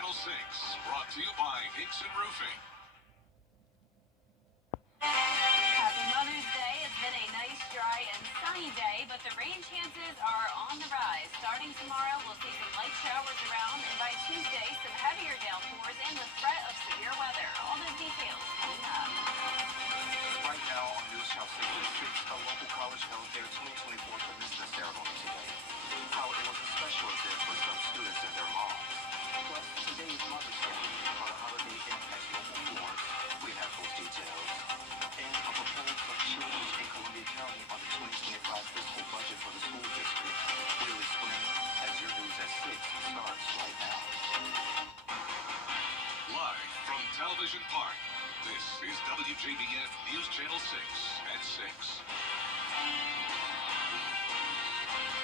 Channel 6, brought to you by Hinkson Roofing. Happy Mother's Day. It's been a nice, dry, and sunny day, but the rain chances are on the rise. Starting tomorrow, we'll see some light showers around, and by Tuesday, some heavier downpours and the threat of severe weather. All those details coming up. Right now on News Channel 6, a local college held their 2024 commencement ceremony today. How it was a special event for some students and their moms. Plus, today is Mother's Day. How the holiday impacts local boards. We have those details. And a proposal of change in Columbia County on the 2025 fiscal budget for the school district. We'll explain as your news at 6 starts right now. Live from Television Park, this is WJBF News Channel 6 at 6.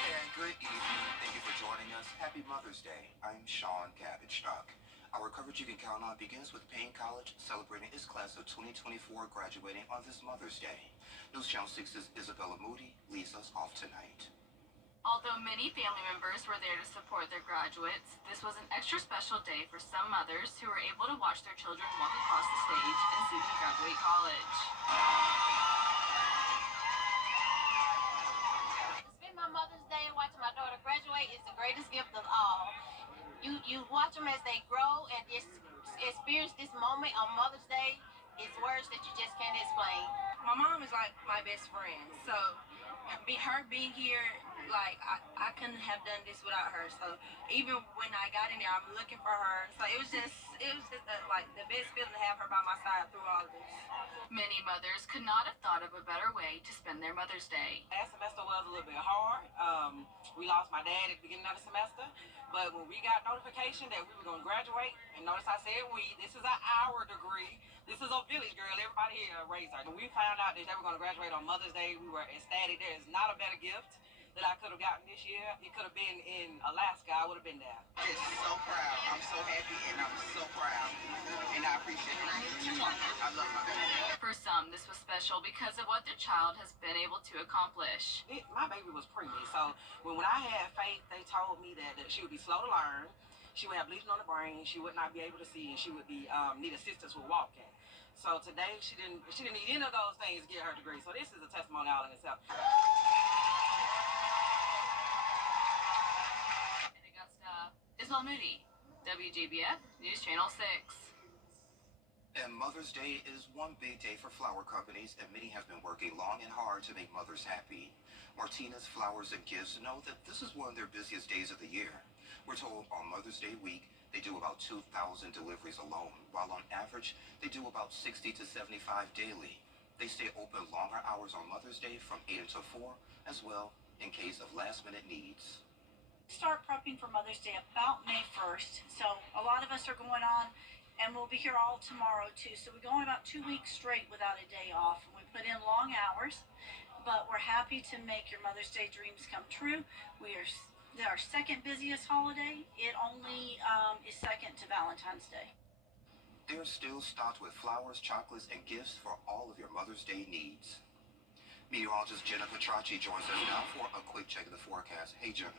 And good evening. Thank you for joining us. Happy Mother's Day. I'm Sean Cabbage-Stock. Our coverage you can count on begins with Payne College celebrating its class of 2024 graduating on this Mother's Day. News Channel 6's Isabella Moody leads us off tonight. Although many family members were there to support their graduates, this was an extra special day for some mothers who were able to watch their children walk across the stage and see them graduate college. To spend my Mother's Day watching my daughter graduate is the greatest gift of all. You watch them as they grow and just experience this moment on Mother's Day. It's words that you just can't explain. My mom is like my best friend, so her being here, like I couldn't have done this without her. So even when I got in there, I'm looking for her. So it was just like the best feeling to have her by my side through all of this. Many mothers could not have thought of a better way to spend their Mother's Day. Last semester was a little bit hard. We lost my dad at the beginning of the semester, but when we got notification that we were going to graduate, and notice I said this is our degree. This is a village girl. Everybody here raised her. When we found out that they were going to graduate on Mother's Day, we were ecstatic. There is not a better gift that I could have gotten this year. It could have been in Alaska. I would have been there. Just so proud. I'm so happy and I'm so proud. And I appreciate it. I love my baby. For some, this was special because of what their child has been able to accomplish. My baby was preemie, so when I had Faith, they told me that she would be slow to learn. She would have bleeding on the brain. She would not be able to see, and she would be need assistance with walking. So today, she didn't need any of those things to get her degree. So this is a testimony all in itself. In Augusta, Isabel Moody, WJBF News Channel 6. And Mother's Day is one big day for flower companies, and many have been working long and hard to make mothers happy. Martinez Flowers and Gifts know that this is one of their busiest days of the year. We're told on Mother's Day week, they do about 2,000 deliveries alone, while on average, they do about 60 to 75 daily. They stay open longer hours on Mother's Day from 8 until 4, as well, in case of last-minute needs. Start prepping for Mother's Day about May 1st, so a lot of us are going on, and we'll be here all tomorrow, too. So we're going about 2 weeks straight without a day off, and we put in long hours, but we're happy to make your Mother's Day dreams come true. Our second busiest holiday. It only is second to Valentine's Day. They're still stocked with flowers, chocolates, and gifts for all of your Mother's Day needs. Meteorologist Jenna Petracci joins us now for a quick check of the forecast. Hey, Jenna.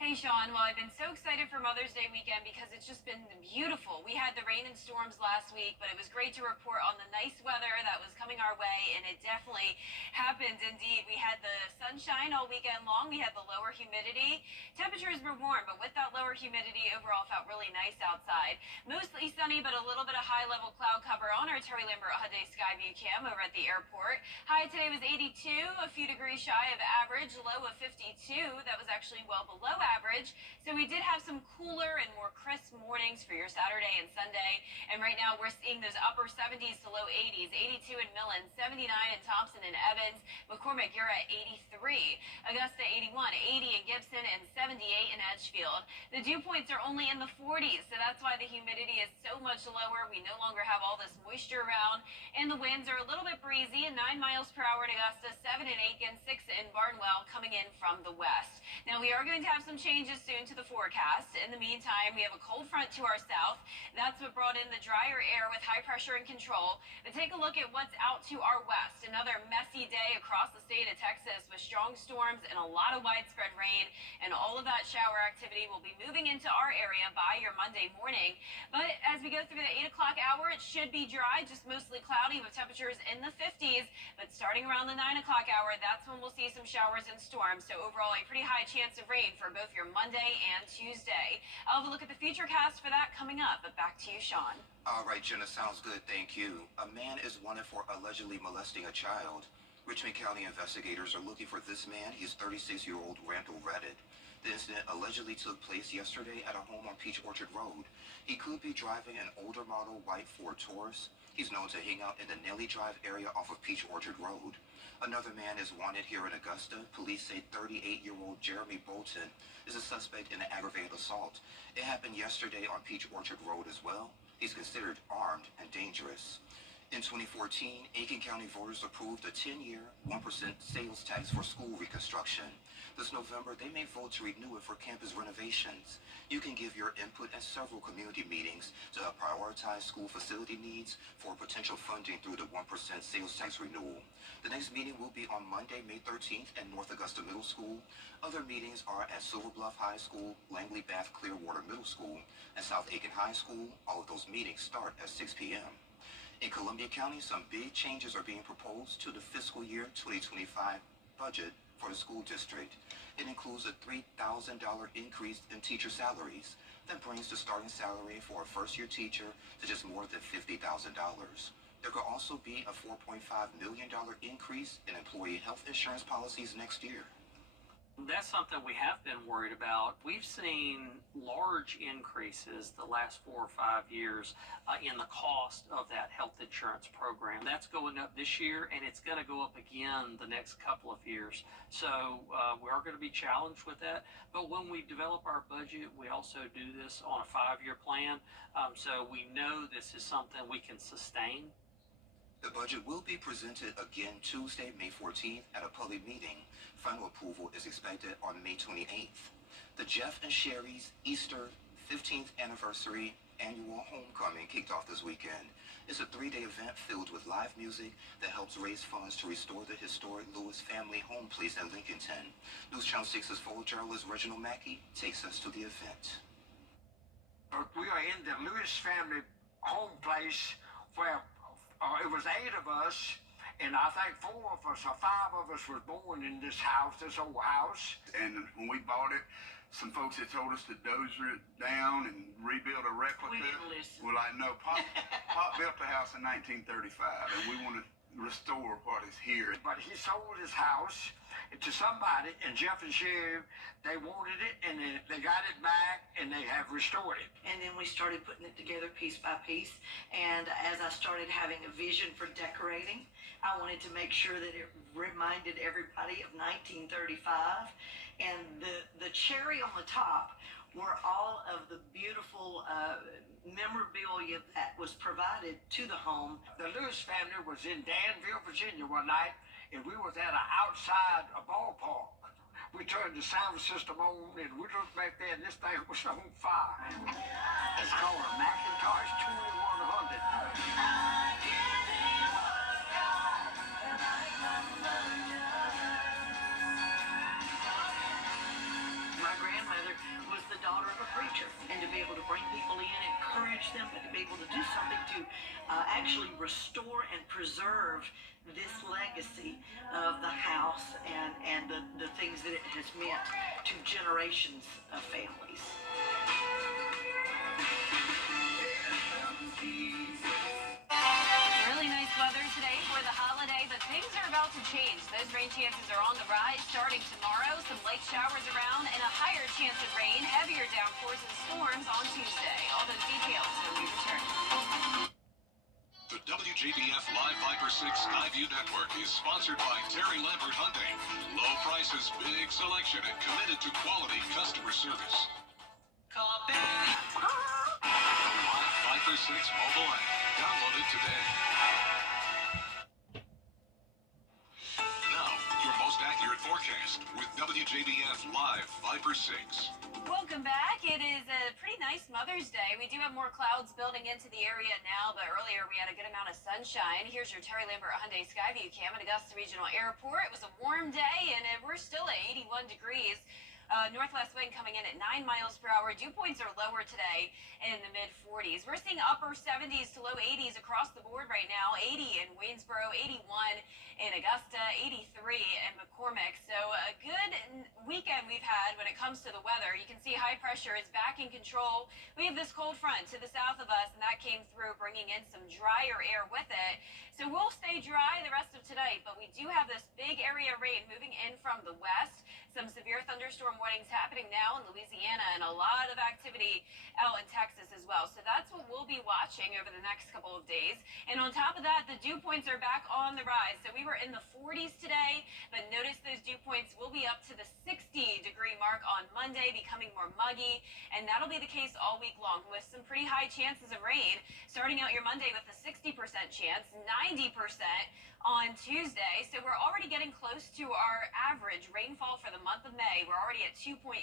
Hey, Sean. Well, I've been so excited for Mother's Day weekend because it's just been beautiful. We had the rain and storms last week, but it was great to report on the nice weather that was coming our way, and it definitely happened indeed. We had the sunshine all weekend long. We had the lower humidity. Temperatures were warm, but with that lower humidity, overall felt really nice outside. Mostly sunny, but a little bit of high-level cloud cover on our Terry Lambert Hyundai Skyview cam over at the airport. High today was 82, a few degrees shy of average, low of 52. That was actually well below average. So we did have some cooler and more crisp mornings for your Saturday and Sunday. And right now we're seeing those upper 70s to low 80s, 82 in Millen, 79 in Thompson and Evans. McCormick, you're at 83. Augusta, 81, 80 in Gibson, and 78 in Edgefield. The dew points are only in the 40s, so that's why the humidity is so much lower. We no longer have all this moisture around, and the winds are a little bit breezy, 9 miles per hour in Augusta, 7 in Aiken, 6 in Barnwell. coming in from the west. Now, we are going to have some changes soon to the forecast. In the meantime, we have a cold front to our south. That's what brought in the drier air with high pressure and control. But take a look at what's out to our west. Another messy day across the state of Texas with strong storms and a lot of widespread rain. And all of that shower activity will be moving into our area by your Monday morning. But as we go through the 8 o'clock hour, it should be dry, just mostly cloudy with temperatures in the 50s. But starting around the 9 o'clock hour, that's when we'll see some showers and storms. So overall, a pretty high chance of rain for both your Monday and Tuesday. I'll have a look at the futurecast for that coming up. But back to you, Sean. All right, Jenna, sounds good. Thank you. A man is wanted for allegedly molesting a child. Richmond County investigators are looking for this man. He's 36-year-old Randall Reddit. The incident allegedly took place yesterday at a home on Peach Orchard Road. He could be driving an older model white Ford Taurus. He's known to hang out in the Nelly Drive area off of Peach Orchard Road. Another man is wanted here in Augusta. Police say 38-year-old Jeremy Bolton is a suspect in an aggravated assault. It happened yesterday on Peach Orchard Road as well. He's considered armed and dangerous. In 2014, Aiken County voters approved a 10-year, 1% sales tax for school reconstruction. This November, they may vote to renew it for campus renovations. You can give your input at several community meetings to help prioritize school facility needs for potential funding through the 1% sales tax renewal. The next meeting will be on Monday, May 13th at North Augusta Middle School. Other meetings are at Silver Bluff High School, Langley Bath Clearwater Middle School, and South Aiken High School. All of those meetings start at 6 p.m. In Columbia County, some big changes are being proposed to the fiscal year 2025 budget for the school district. It includes a $3,000 increase in teacher salaries. That brings the starting salary for a first-year teacher to just more than $50,000. There could also be a $4.5 million increase in employee health insurance policies next year. That's something we have been worried about. We've seen large increases the last 4 or 5 years in the cost of that health insurance program. That's going up this year, and it's going to go up again the next couple of years. So we are going to be challenged with that. But when we develop our budget, we also do this on a 5-year plan. So we know this is something we can sustain. The budget will be presented again Tuesday, May 14th at a public meeting. Final approval is expected on May 28th. The Jeff and Sherry's Easter 15th anniversary annual homecoming kicked off this weekend. It's a 3-day event filled with live music that helps raise funds to restore the historic Lewis family home place in Lincolnton. News Channel 6's photo journalist Reginald Mackey takes us to the event. We are in the Lewis family home place where it was 8 of us, and I think 4 of us or 5 of us was born in this house, this old house. And when we bought it, some folks had told us to dozer it down and rebuild a replica. We didn't listen. We're like, no, Pop built the house in 1935, and we want to restore what is here. But he sold his house to somebody, and Jeff and Sherry, they wanted it, and they got it back, and they have restored it. And then we started putting it together piece by piece. And as I started having a vision for decorating, I wanted to make sure that it reminded everybody of 1935. And the cherry on the top were all of the beautiful memorabilia that was provided to the home. The Lewis family was in Danville, Virginia one night, and we was at outside a ballpark. We turned the sound system on, and we looked back there, and this thing was on fire. It's called a Macintosh 2100. My grandmother was the daughter of a preacher, and to be able to bring people in, encourage them, and to be able to do something to actually restore and preserve this legacy of the house and the things that it has meant to generations of families. Really nice weather today for the holiday, but things are about to change. Those rain chances are on the rise starting tomorrow. Some light showers around and a higher chance of rain, heavier downpours and storms on Tuesday. All those details when we return. The WJBF Live Viper 6 Skyview Network is sponsored by Terry Lambert Hyundai. Low prices, big selection, and committed to quality customer service. Live Viper 6 mobile app. Download it today. Now, your most accurate forecast with WJBF Live Viper 6. Welcome back. It is a pretty nice Mother's Day. We do have more clouds building into the area now, but earlier we had a good amount of sunshine. Here's your Terry Lambert Hyundai Skyview cam at Augusta Regional Airport. It was a warm day, and we're still at 81 degrees. Northwest wind coming in at 9 miles per hour. Dew points are lower today in the mid 40s. We're seeing upper 70s to low 80s across the board right now. 80 in Waynesboro, 81 in Augusta, 83 in McCormick. So a good weekend we've had when it comes to the weather. You can see high pressure is back in control. We have this cold front to the south of us, and that came through bringing in some drier air with it. So we'll stay dry the rest of tonight, but we do have this big area of rain moving in from the west. Some severe thunderstorm warnings happening now in Louisiana, and a lot of activity out in Texas as well. So that's what we'll be watching over the next couple of days. And on top of that, the dew points are back on the rise. So we were in the 40s today, but notice those dew points will be up to the 60-degree mark on Monday, becoming more muggy. And that'll be the case all week long with some pretty high chances of rain. Starting out your Monday with a 60% chance, 90% on Tuesday. So we're already getting close to our average rainfall for the month of May. We're already at 2.84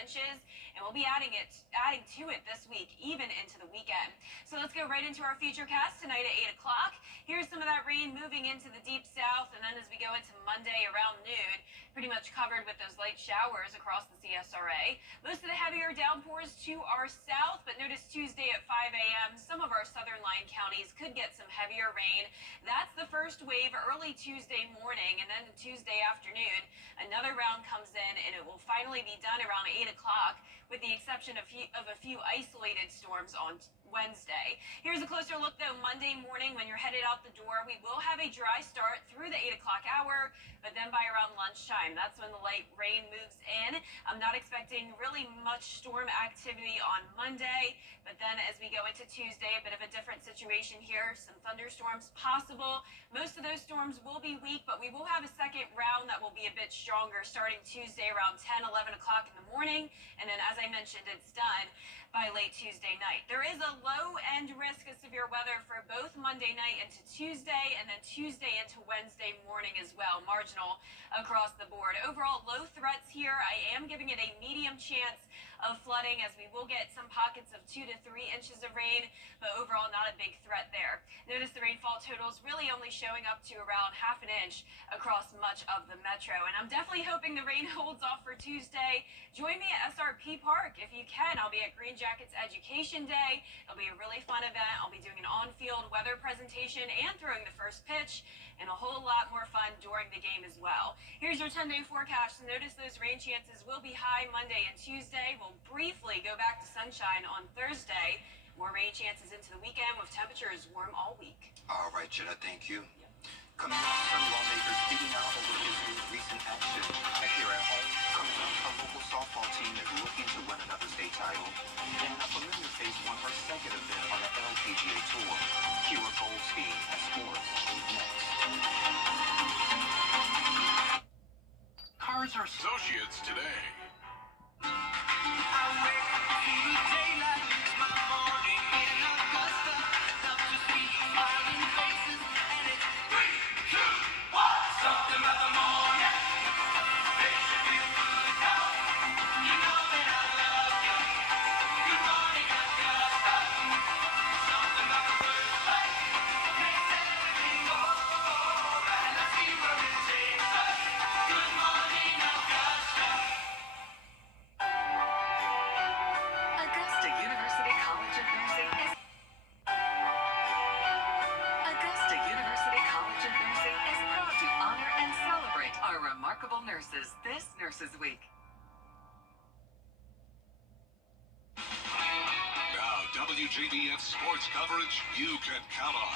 inches, and we'll be adding to it this week, even into the weekend. So let's go right into our futurecast tonight at 8 o'clock. Here's some of that rain moving into the deep south, and then as we go into Monday around noon, pretty much covered with those light showers across the CSRA. Most of the heavier downpours to our south, but notice Tuesday at 5 a.m., some of our southern line counties could get some heavier rain. That's the first wave early Tuesday morning, and then Tuesday afternoon, another round comes in, and it will finally be done around 8 o'clock, with the exception of a few isolated storms on Wednesday. Here's a closer look, though, Monday morning when you're headed out the door. We will have a dry start through the 8 o'clock hour, but then by around lunchtime, that's when the light rain moves in. I'm not expecting really much storm activity on Monday, but then as we go into Tuesday, a bit of a different situation here. Some thunderstorms possible. Most of those storms will be weak, but we will have a second round that will be a bit stronger starting Tuesday around 10, 11 o'clock in the morning. And then, as I mentioned, it's done by late Tuesday night. There is a low-end risk of severe weather for both Monday night into Tuesday, and then Tuesday into Wednesday morning as well, marginal across the board. Overall, low threats here. I am giving it a medium chance of flooding, as we will get some pockets of 2 to 3 inches of rain, but overall not a big threat there. Notice the rainfall totals really only showing up to around half an inch across much of the metro, and I'm definitely hoping the rain holds off for Tuesday. Join me at SRP Park if you can. I'll be at Green Jackets Education Day. It'll be a really fun event. I'll be doing an on-field weather presentation and throwing the first pitch, and a whole lot more fun during the game as well. Here's your 10-day forecast. Notice those rain chances will be high Monday and Tuesday. We'll briefly go back to sunshine on Thursday. More rain chances into the weekend with temperatures warm all week. All right, Jenna, thank you. Coming up, some lawmakers speaking out over Israel's recent action. And here at home, coming up, a local softball team is looking to win another state title. And a familiar face won her second event on the LPGA Tour. Kira Goldstein has sports next. Cars are associates today. Nurses this Nurses Week. Now, WJBF sports coverage you can count on.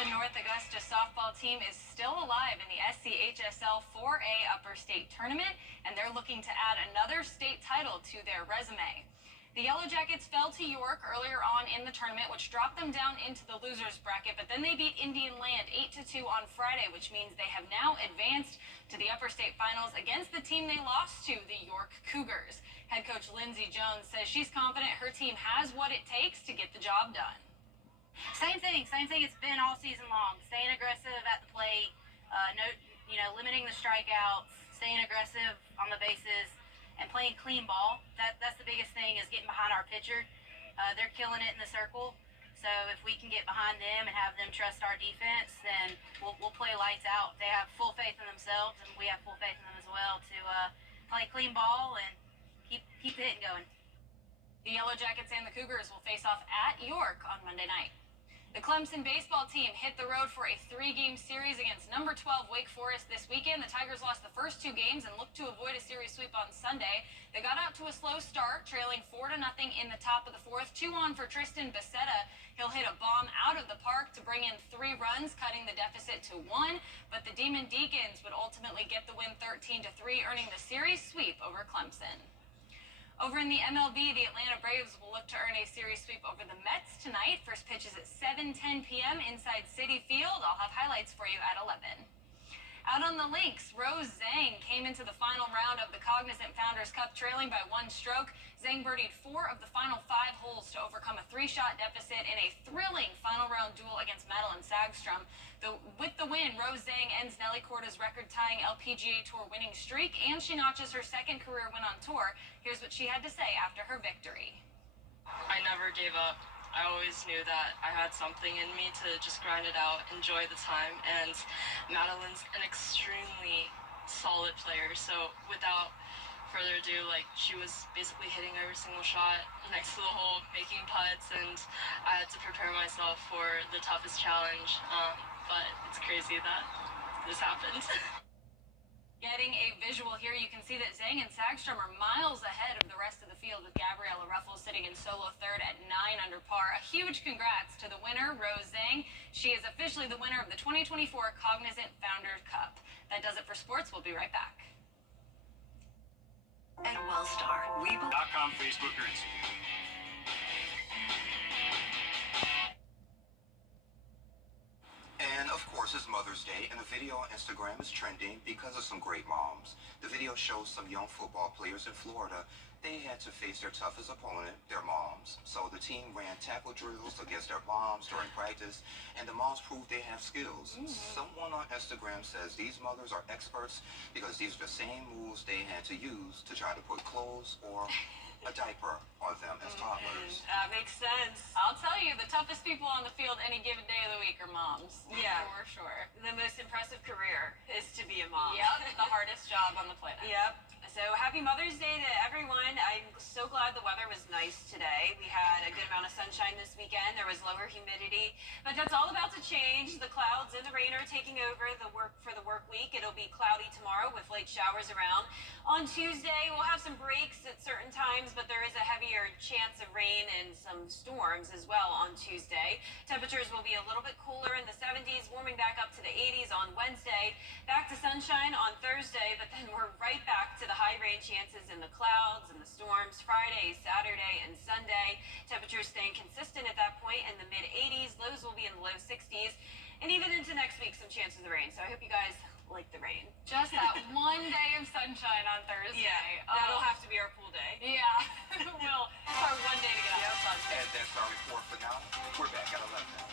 The North Augusta softball team is still alive in the SCHSL 4A Upper State Tournament, and they're looking to add another state title to their resume. The Yellow Jackets fell to York earlier on in the tournament, which dropped them down into the losers bracket, but then they beat Indian Land 8-2 on Friday, which means they have now advanced to the upper state finals against the team they lost to, the York Cougars. Head coach Lindsey Jones says she's confident her team has what it takes to get the job done. Same thing it's been all season long. Staying aggressive at the plate, limiting the strikeouts, staying aggressive on the bases, and playing clean ball. That's the biggest thing, is getting behind our pitcher. They're killing it in the circle. So if we can get behind them and have them trust our defense, then we'll play lights out. They have full faith in themselves, and we have full faith in them as well to play clean ball and keep the hitting going. The Yellow Jackets and the Cougars will face off at York on Monday night. The Clemson baseball team hit the road for a 3-game series against number 12 Wake Forest this weekend. The Tigers lost the first 2 games and looked to avoid a series sweep on Sunday. They got out to a slow start, trailing 4-0 in the top of the 4th. 2 on for Tristan Becerra. He'll hit a bomb out of the park to bring in 3 runs, cutting the deficit to 1. But the Demon Deacons would ultimately get the win 13-3, earning the series sweep over Clemson. Over in the MLB, the Atlanta Braves will look to earn a series sweep over the Mets tonight. First pitch is at 7:10 p.m. inside Citi Field. I'll have highlights for you at 11. Out on the links, Rose Zhang came into the final round of the Cognizant Founders Cup trailing by 1 stroke. Zhang birdied 4 of the final 5 holes to overcome a 3-shot deficit in a thrilling final round duel against Madeline Sagstrom. With the win, Rose Zhang ends Nelly Corda's record-tying LPGA Tour winning streak, and she notches her 2nd career win on tour. Here's what she had to say after her victory. I never gave up. I always knew that I had something in me to just grind it out, enjoy the time, and Madeline's an extremely solid player, so without further ado, she was basically hitting every single shot next to the hole, making putts, and I had to prepare myself for the toughest challenge, but it's crazy that this happened. Getting a visual here, you can see that Zhang and Sagstrom are miles ahead of the rest of the field, with Gabriella Ruffles sitting in solo 3rd at 9 under par. A huge congrats to the winner, Rose Zhang. She is officially the winner of the 2024 Cognizant Founders Cup. That does it for sports. We'll be right back. At Wellstar, .com, Facebook, or Instagram. And of course, it's Mother's Day, and the video on Instagram is trending because of some great moms. The video shows some young football players in Florida. They had to face their toughest opponent, their moms. So the team ran tackle drills against their moms during practice, and the moms proved they have skills. Someone on Instagram says these mothers are experts because these are the same moves they had to use to try to put clothes or a diaper on them as toddlers. That makes sense. I'll tell you, the toughest people on the field any given day of the week are moms. Yeah. For sure. The most impressive career is to be a mom. Yep, the hardest job on the planet. Yep. So happy Mother's Day to everyone. I'm so glad the weather was nice today. We had a good amount of sunshine this weekend. There was lower humidity, but that's all about to change. The clouds and the rain are taking over for the work week. It'll be cloudy tomorrow with light showers around. On Tuesday, we'll have some breaks at certain times, but there is a heavier chance of rain and some storms as well on Tuesday. Temperatures will be a little bit cooler in the 70s, warming back up to the 80s on Wednesday. Back to sunshine on Thursday, but then we're right back to the high rain chances in the clouds and the storms Friday, Saturday, and Sunday. Temperatures staying consistent at that point in the mid-80s. Lows will be in the low 60s. And even into next week, some chances of rain. So I hope you guys like the rain. Just that one day of sunshine on Thursday. Yeah, that'll have to be our pool day. Yeah, it will. It's our one day to get out of the sun. And that's our report for now. We're back at 11.